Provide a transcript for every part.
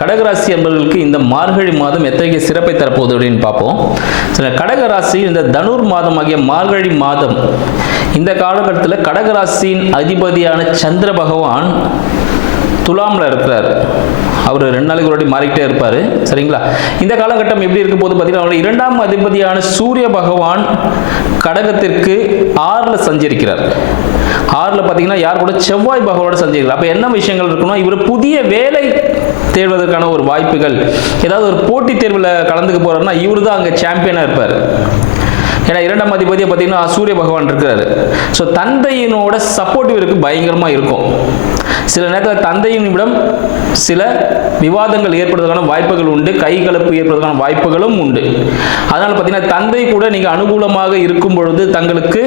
கடகராசி என்பவர்களுக்கு இந்த மார்கழி மாதம் எத்தகைய சிறப்பை தரப்போகுது அப்படின்னு பார்ப்போம். சில கடகராசி இந்த தனுர் மாதம் ஆகிய மார்கழி மாதம் இந்த காலகட்டத்தில் கடகராசியின் அதிபதியான சந்திர பகவான் துலாமில் இருக்கிறார். அவர் 2 நாளைக்கு ஒரு வாட்டி மாறிக்கிட்டே இருப்பார். சரிங்களா? இந்த காலகட்டம் எப்படி இருக்கும் போது பார்த்தீங்கன்னா அவருடைய 2ஆம் அதிபதியான சூரிய பகவான் கடகத்திற்கு 6ல் சஞ்சரிக்கிறார். 6ல் பார்த்தீங்கன்னா யார் கூட செவ்வாய் பகவானோட சஞ்சரிக்கிறார். அப்போ என்ன விஷயங்கள் இருக்குன்னா இவர் புதிய வேலை தேடுவதற்கான ஒரு வாய்ப்புகள், ஏதாவது ஒரு போட்டித் தேர்வில் கலந்துக்க போறாருன்னா இவர் தான் அங்கே சாம்பியனாக இருப்பார். ஏன்னா 2ஆம் அதிபதியை பார்த்தீங்கன்னா சூரிய பகவான் இருக்கிறாரு. ஸோ தந்தையினோட சப்போர்ட்டிவ் இருக்கு பயங்கரமாக இருக்கும். சில நேரத்தில் தந்தையினிடம் சில விவாதங்கள் ஏற்படுவதற்கான வாய்ப்புகள் உண்டு, கைகலப்பு ஏற்படுவதற்கான வாய்ப்புகளும் உண்டு. அதனால பார்த்தீங்கன்னா தந்தை கூட நீங்கள் அனுகூலமாக இருக்கும் பொழுது தங்களுக்கு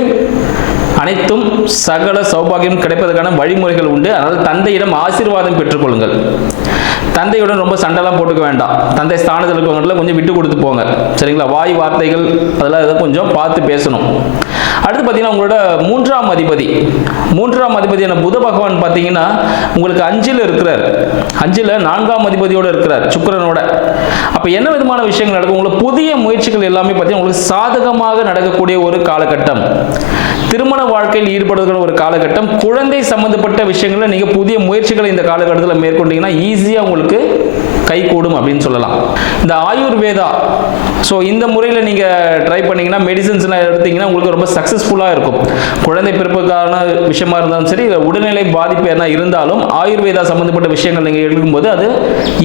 அனைத்தும் சகல சௌபாகியம் கிடைப்பதற்கான வழிமுறைகள் உண்டு. அதனால் தந்தையிடம் ஆசீர்வாதம் பெற்றுக்கொள்ளுங்கள். தந்தையுடன் ரொம்ப சண்டைலாம் போட்டுக்க வேண்டாம். தந்தை ஸ்தானத்தில் இருக்கவங்கள கொஞ்சம் விட்டு கொடுத்து போங்க. சரிங்களா? வாய் வார்த்தைகள் அதெல்லாம் இதை கொஞ்சம் பார்த்து பேசணும். அடுத்து பார்த்தீங்கன்னா உங்களோட 3ஆம் அதிபதியான புத பகவான் பார்த்தீங்கன்னா உங்களுக்கு 5ல் இருக்கிறார். 5ல் 4ஆம் அதிபதியோடு இருக்கிறார் சுக்கிரனோட. அப்போ என்ன விதமான விஷயங்கள் நடக்கும்? உங்களுக்கு புதிய முயற்சிகள் எல்லாமே பார்த்தீங்கன்னா உங்களுக்கு சாதகமாக நடக்கக்கூடிய ஒரு காலகட்டம். திருமண வாழ்க்கையில் ஈடுபடுவதற்கான ஒரு காலகட்டம். குழந்தை சம்பந்தப்பட்ட விஷயங்களில் நீங்கள் புதிய முயற்சிகளை இந்த காலகட்டத்தில் மேற்கொண்டீங்கன்னா ஈஸியாக உங்களுக்கு கை கூடும் அப்படின்னு சொல்லலாம். இந்த ஆயுர்வேதா இந்த முறையில் நீங்கள் ட்ரை பண்ணீங்கன்னா மெடிசன்ஸ்லாம் எடுத்தீங்கன்னா உங்களுக்கு ரொம்ப சக்ஸஸ்ஃபுல்லாக இருக்கும். குழந்தை பிறப்புக்கான விஷயமா இருந்தாலும் சரி, உடல்நிலை பாதிப்பு என்ன இருந்தாலும் ஆயுர்வேதா சம்பந்தப்பட்ட விஷயங்கள் நீங்கள் எடுக்கும்போது அது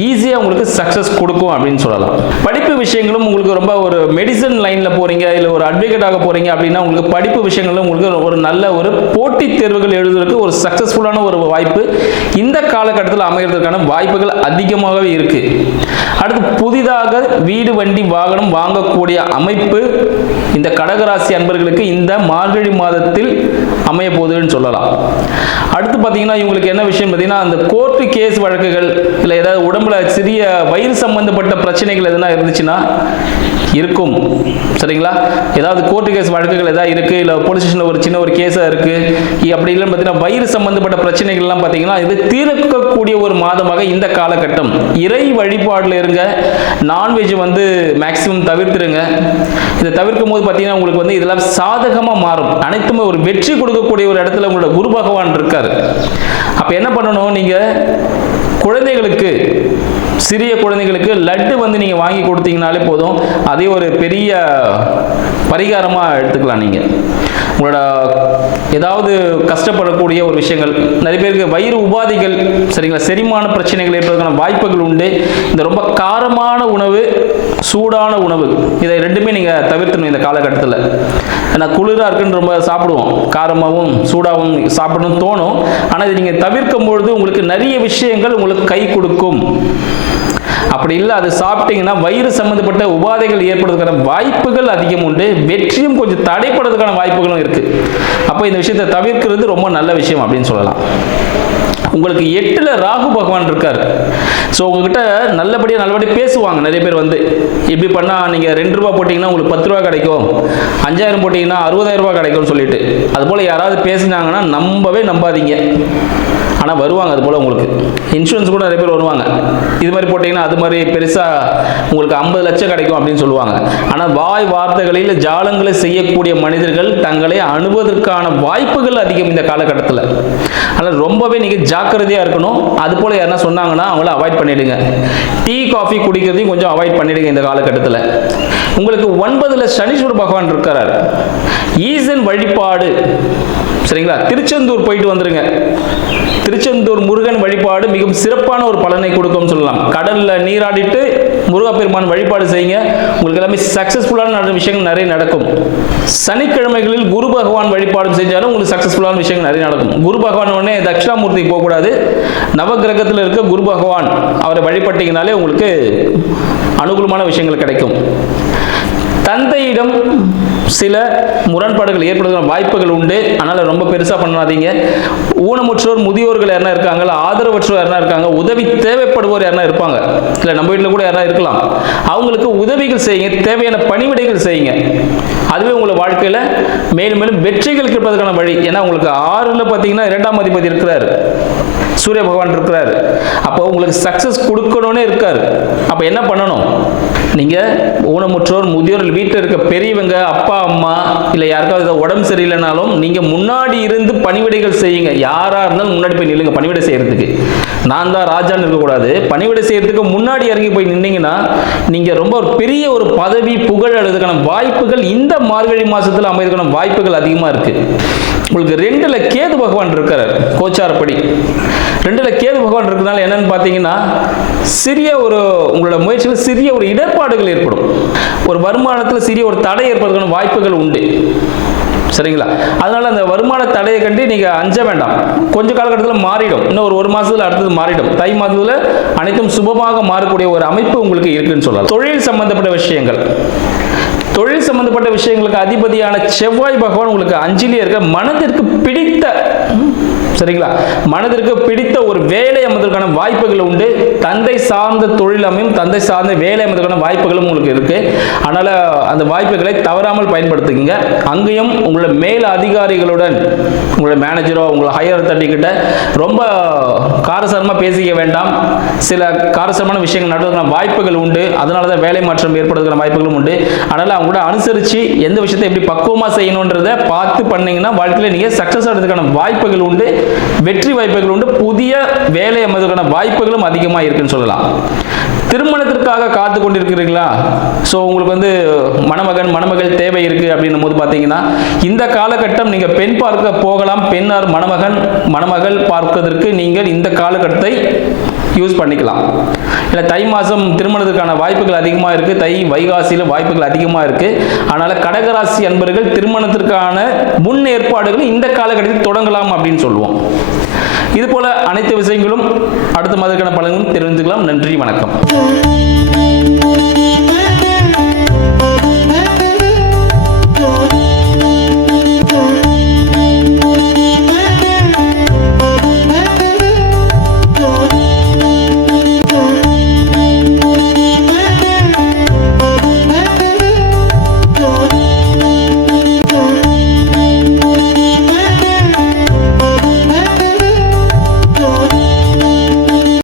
ஈஸியாக உங்களுக்கு சக்ஸஸ் கொடுக்கும் அப்படின்னு சொல்லலாம். படிப்பு விஷயங்களும் உங்களுக்கு ரொம்ப ஒரு மெடிசன் லைனில் போகிறீங்க, இல்லை ஒரு அட்வொகேட்டாக போகிறீங்க அப்படின்னா உங்களுக்கு படிப்பு விஷயங்களும் உங்களுக்கு ஒரு நல்ல ஒரு போட்டித் தேர்வுகள் எழுதுவதற்கு ஒரு சக்ஸஸ்ஃபுல்லான ஒரு வாய்ப்பு இந்த காலகட்டத்தில் அமைகிறதுக்கான வாய்ப்புகள் அதிகமாகவே இருக்கு. அடுத்து புதிதாக வீடு வண்டி வாகனம் வாங்கக்கூடிய அமைப்பு இந்த கடகராசி அன்பர்களுக்கு இந்த மார்கழி மாதத்தில் அமைய போகுதுன்னு சொல்லலாம். அடுத்து பார்த்தீங்கன்னா இவங்களுக்கு என்ன விஷயம் பார்த்தீங்கன்னா அந்த கோர்ட்டு கேஸ் வழக்குகள், இல்லை ஏதாவது உடம்புல சிறிய வயிறு சம்பந்தப்பட்ட பிரச்சனைகள் எதுனா இருந்துச்சுன்னா இருக்கும். சரிங்களா? ஏதாவது கோர்ட்டு கேஸ் வழக்குகள் ஏதாவது இருக்கு, இல்லை போலீஸ் ஸ்டேஷனில் ஒரு சின்ன ஒரு கேஸாக இருக்கு, அப்படி இல்லைன்னு பார்த்தீங்கன்னா வயிறு சம்பந்தப்பட்ட பிரச்சனைகள்லாம் பார்த்தீங்கன்னா இது தீர்க்கக்கூடிய ஒரு மாதமாக இந்த காலகட்டம். இறை வழிபாடுல இருங்க. நான்வெஜ் மேக்சிமம் தவிர்த்துருங்க. இதை தவிர்க்கும் போது பார்த்தீங்கன்னா உங்களுக்கு இதெல்லாம் சாதகமாக மாறும். அனைத்துமே ஒரு வெற்றி கொடுக்கக்கூடிய ஒரு இடத்துல உங்களோட குரு பகவான் இருக்காரு. அப்போ என்ன பண்ணணும்? நீங்கள் குழந்தைகளுக்கு, சிறிய குழந்தைகளுக்கு லட்டு நீங்கள் வாங்கி கொடுத்தீங்கனாலே போதும். அதே ஒரு பெரிய பரிகாரமாக எடுத்துக்கலாம். நீங்கள் உங்களோட ஏதாவது கஷ்டப்படக்கூடிய ஒரு விஷயங்கள், நிறைய பேருக்கு வயிறு உபாதைகள், சரிங்களா, செரிமான பிரச்சனைகள் ஏற்படுவதற்கான வாய்ப்புகள் உண்டு. இந்த ரொம்ப காரமான உணவு, சூடான உணவு, இதை ரெண்டுமே நீங்கள் தவிர்த்தணும் இந்த காலகட்டத்தில். ஏன்னா குளிராக இருக்குன்னு ரொம்ப சாப்பிடுவோம், காரமாகவும் சூடாகவும் சாப்பிடணும்னு தோணும். ஆனால் இதை நீங்கள் தவிர்க்கும் பொழுது உங்களுக்கு நிறைய விஷயங்கள் உங்களுக்கு கை கொடுக்கும். அப்படி இல்லை அது சாப்பிட்டீங்கன்னா வயிறு சம்பந்தப்பட்ட உபாதைகள் ஏற்படுவதற்கான வாய்ப்புகள் அதிகம் உண்டு. வெற்றியும் கொஞ்சம் தடைப்படுறதுக்கான வாய்ப்புகளும் இருக்கு. அப்போ இந்த விஷயத்தை தவிர்க்கிறது ரொம்ப நல்ல விஷயம் அப்படின்னு சொல்லலாம். உங்களுக்கு 8ல் ராகு பகவான் இருக்கார். உங்ககிட்ட நல்லபடியாக பேசுவாங்க. நிறைய பேர் இப்படி பண்ணால் நீங்கள் 2 ரூபா போட்டிங்கன்னா உங்களுக்கு 10 ரூபா கிடைக்கும், 5000 போட்டிங்கன்னா 60,000 ரூபா கிடைக்கும்னு சொல்லிட்டு அதுபோல் யாராவது பேசினாங்கன்னா நம்பாதீங்க. ஆனால் வருவாங்க. அதுபோல் உங்களுக்கு இன்சூரன்ஸ் கூட நிறைய பேர் வருவாங்க. இது மாதிரி போட்டிங்கன்னா அது மாதிரி பெருசாக உங்களுக்கு 50 லட்சம் கிடைக்கும் அப்படின்னு சொல்லுவாங்க. ஆனால் வாய் வார்த்தைகளில் ஜாலங்களை செய்யக்கூடிய மனிதர்கள் தங்களை அணுவதற்கான வாய்ப்புகள் அதிகம் இந்த காலகட்டத்தில். ஆனால் ரொம்பவே நீங்கள் ஜாக்கிரதையாக இருக்கணும். அதுபோல் யாருன்னா சொன்னாங்கன்னா அவங்கள அவாய்ட் பண்ணிடுங்க. டீ காஃபி குடிக்கிறதையும் கொஞ்சம் அவாய்ட் பண்ணிடுங்க இந்த காலகட்டத்தில். உங்களுக்கு 9ல் சனீஸ்வர பகவான் இருக்கிறார். ஈசன் வழிபாடு, சரிங்களா, திருச்செந்தூர் போயிட்டு வந்துருங்க. திருச்செந்தூர் முருகன் வழிபாடு மிகவும் சிறப்பான ஒரு பலனை கொடுக்கும் சொல்லலாம். கடல்ல நீராடிட்டு முருகப்பெருமான் வழிபாடு செய்யுங்க. உங்களுக்கு எல்லாமே சக்சஸ்ஃபுல்லான விஷயங்கள் நிறைய நடக்கும். சனிக்கிழமைகளில் குரு பகவான் வழிபாடு செஞ்சாலும் உங்களுக்கு சக்சஸ்ஃபுல்லான விஷயங்கள் நிறைய நடக்கும். குரு பகவான் உடனே தட்சிணாமூர்த்திக்கு போகக்கூடாது. நவகிரகத்தில் இருக்க குரு பகவான் அவரை வழிபட்டீங்கனாலே உங்களுக்கு அனுகூலமான விஷயங்கள் கிடைக்கும். தந்தையிடம் சில முரண்பாடுகள் ஏற்படுகிற வாய்ப்புகள் உண்டு. அதனால் ரொம்ப பெருசாக பண்ணாதீங்க. ஊனமுற்றோர், முதியோர்கள் யாரா இருக்காங்களா, ஆதரவற்றோர் யாரா இருக்காங்க, உதவி தேவைப்படுவோர் யாரா இருப்பாங்க, இல்லை நம்ம வீட்டில் கூட யாரா இருக்கலாம், அவங்களுக்கு உதவிகள் செய்யுங்க, தேவையான பணிவிடைகள் செய்யுங்க. அதுவே உங்களை வாழ்க்கையில் மேலும் மேலும் வெற்றிகள் கிடைப்பதற்கான வழி. ஏன்னா உங்களுக்கு 6ல் பார்த்தீங்கன்னா 2ஆம் அதிபதி இருக்கிறார், சூரிய பகவான் இருக்கிறார். அப்போ உங்களுக்கு சக்சஸ் கொடுக்கணும்னே இருக்காரு. அப்போ என்ன பண்ணணும்? நீங்கள் ஊனமுற்றோர், முதியோர்கள், வீட்டில் இருக்க பெரியவங்க, அப்பா அம்மா, இல்லை யாருக்காவது உடம்பு சரியில்லைனாலும் நீங்கள் முன்னாடி இருந்து பணிவிடைகள் செய்யுங்க. யாராக இருந்தாலும் முன்னாடி போய் நில்லுங்க. பணிவிடை செய்யறதுக்கு நான் தான் ராஜான்னு இருக்கக்கூடாது. பணிவிடை செய்யறதுக்கு முன்னாடி இறங்கி போய் நின்னீங்கன்னா நீங்கள் ரொம்ப ஒரு பெரிய ஒரு பதவி, புகழ் அடைவதற்கான வாய்ப்புகள் இந்த மார்கழி மாதத்தில் அமைவதற்கான வாய்ப்புகள் அதிகமாக இருக்கு. உங்களுக்கு 2ல் கேது பகவான் இருக்கிறார். கோச்சாரப்படி 2ல் கேது பகவான் இருக்கிறதுனால என்னன்னு பார்த்தீங்கன்னா, சிறிய ஒரு உங்களோட முயற்சியில் சிறிய ஒரு இடர்பாடுகள் ஏற்படும். ஒரு வருமானத்தில் சிறிய ஒரு தடை ஏற்படுவதற்கான வாய்ப்புகள் உண்டு. சரிங்களா? அதனால அந்த வருமான தடையை கண்டு நீங்க அஞ்ச வேண்டாம். கொஞ்ச காலகட்டத்தில் மாறிடும். இன்னும் ஒரு மாசத்துல அடுத்தது மாறிடும். தை மாதத்துல அனைத்தும் சுபமாக மாறக்கூடிய ஒரு அமைப்பு உங்களுக்கு இருக்குன்னு சொல்லலாம். தொழில் சம்பந்தப்பட்ட விஷயங்கள், தொழில் சம்பந்தப்பட்ட விஷயங்களுக்கு அதிபதியான செவ்வாய் பகவான் உங்களுக்கு 5லே இருக்க மனதிற்கு பிடித்த, சரிங்களா, மனதிற்கு பிடித்த ஒரு வேலை அமைவதற்கான வாய்ப்புகள் உண்டு. தந்தை சார்ந்த தொழில் அமையும், தந்தை சார்ந்த வேலை அமைவதற்கான வாய்ப்புகளும் உங்களுக்கு இருக்கு. அதனால அந்த வாய்ப்புகளை தவறாமல் பயன்படுத்துங்க. அங்கேயும் உங்களோட மேல் அதிகாரிகளுடன், உங்களோட மேனேஜரோ உங்களை ஹையர் அத்தாரிட்டி கிட்ட ரொம்ப காரசாரமாக பேசிக்க வேண்டாம். சில காரசாரமான விஷயங்கள் நடவதற்கான வாய்ப்புகள் உண்டு. அதனால தான் வேலை மாற்றம் ஏற்படுவதற்கான வாய்ப்புகளும் உண்டு. அதனால அவங்க கூட அனுசரித்து எந்த விஷயத்தை எப்படி பக்குவமாக செய்யணுன்றதை பார்த்து பண்ணீங்கன்னா வாழ்க்கையில் நீங்கள் சக்ஸஸ் ஆகிறதுக்கான வாய்ப்புகள் உண்டு, வெற்றி வாய்ப்புகள் உண்டு, புதிய வேலை அமைவதற்கான வாய்ப்புகளும் அதிகமாக இருக்குன்னு சொல்லலாம். திருமணத்திற்காக காத்து கொண்டிருக்கிறீங்களா? ஸோ உங்களுக்கு வந்து மணமகன், மணமகள் தேவை இருக்கு அப்படின்னும் போது பார்த்தீங்கன்னா இந்த காலகட்டம் நீங்கள் பெண் பார்க்க போகலாம். பெண்ணார் மணமகன், மணமகள் பார்ப்பதற்கு நீங்கள் இந்த காலகட்டத்தை யூஸ் பண்ணிக்கலாம். இல்லை தை மாதம் திருமணத்துக்கான வாய்ப்புகள் அதிகமாக இருக்குது. தை, வைகாசியில் வாய்ப்புகள் அதிகமாக இருக்குது. அதனால் கடகராசி அன்பர்கள் திருமணத்திற்கான முன் ஏற்பாடுகள் இந்த காலகட்டத்தில் தொடங்கலாம் அப்படின்னு சொல்லுவோம். இது போல அனைத்து விஷயங்களும் அடுத்த மாதத்துக்கான பலன்களும் தெரிவித்துக்கலாம். நன்றி, வணக்கம்.